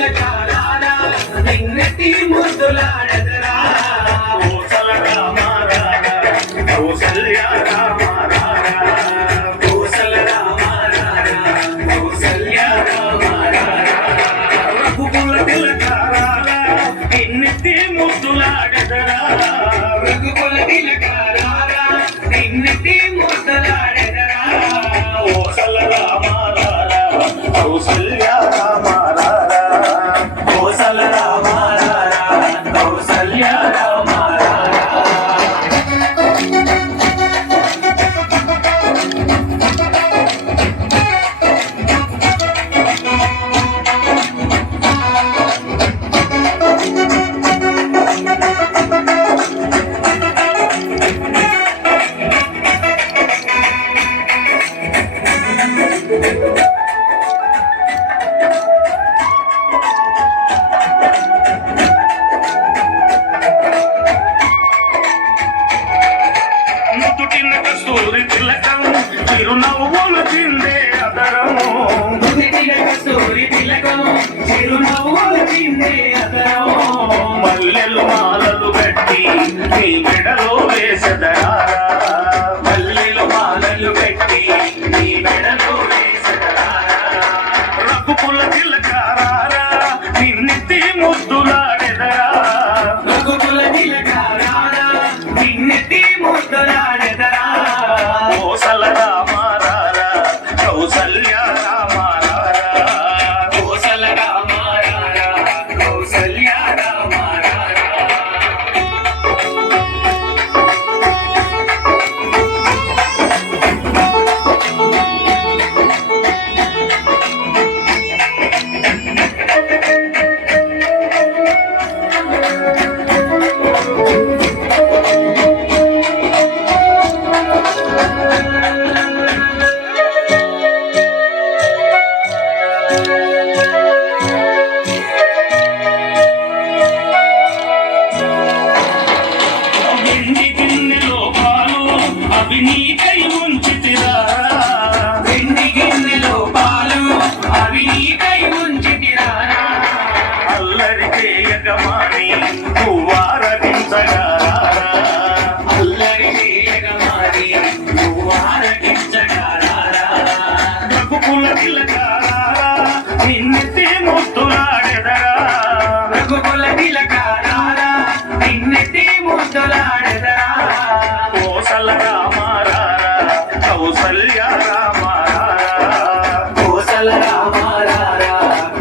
తిలకారారా నిన్నటి ముద్దులాడెదరా కోసల రామారారా కౌసల్య రామారారా కోసల రామారారా కౌసల్య రామారారా రఘుకుల తిలకారారా నిన్నటి ముద్దులాడెదరా రఘుకుల తిలకారారా నిన్నటి ముద్దులాడెదరా కోసల రామారారా కౌసల్య రామారారా కోసల రామారారా కౌసల్య రామారారా నుదుటిన కస్తూరి తిలకం చిరునవ్వులు చిందే అదరం నుదిటిన కస్తూరి తిలకం చిరునవ్వులు చిందే అదరం మల్లెలు మాలలు పెట్టి నీ మెడలో వేసెదరా మల్లెలు మాలలు పెట్టి నీ మెడలో వేసెదరా రఘుకుల తిలకారారా నిన్నెత్తి ముద్దులాడెదరా రఘుకుల తిలకారారా నిన్నెత్తి ముద్దులాడెదరా కోసల రామారారా కౌసల్య రామారారా కోసల రామారారా కౌసల్య రామారారా వెండి గిన్నెలో పాలు అవి నీకై ఉంచితిరా వెండి గిన్నెలో పాలు అవి నీకై ఉంచితిరారా అల్లరి చేయగమాని నువ్వారగించగారా అల్లరి చేయగమాని నువ్వారగించగారారా రఘుకుల తిలకారారా నిన్నెత్తి ముద్దులాడెదరా రఘుకుల తిలకారారా నిన్నెత్తి ముద్దులాడెదరా కోసల రామారారా కౌసల్య రామారారా కోసల రామారారా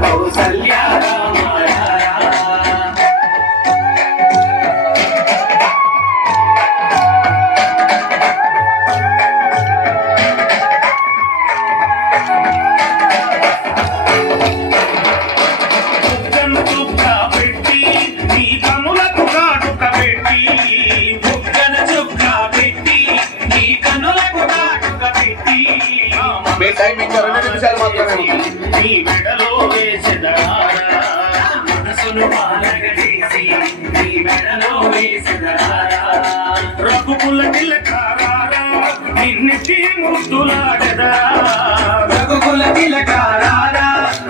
కౌసల్య రామారారా బుగ్గను చుక్క పెట్టి నీ కనులకు కాటుక పెట్టి బుగ్గన చుక్క పెట్టి నీ కన్నులకు కాటుక పెట్టి మీ టైమింగ్ 2 నిమిషాలు మాత్రమే ఉంది. నీ మెడలో వేసెదరా మనసును పాలగదీసి నీ మెడలో వేసెదరారా రఘుకుల తిలకారారా నిన్నెత్తి ముద్దులాడెదరా రఘుకుల తిలకారారా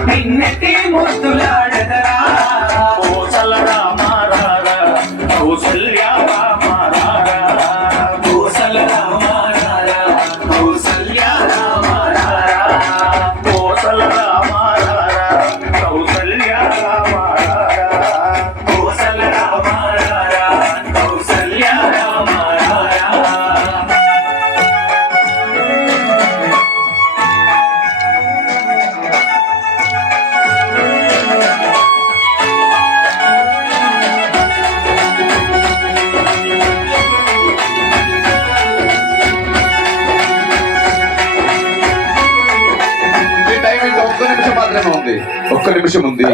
నిన్నెత్తి ముద్దులాడెదరా కోసల రామారారా కౌసల్య రామారారా కోసల రామారారా కౌసల్య రామారారా కోసల రామారారా కౌసల్య రామారారా కోసల రామారారా కౌసల్య రామారారా మీ టైమింగ్ 1 నిమిషం మాత్రమే ఉంది. 1 నిమిషం ఉంది.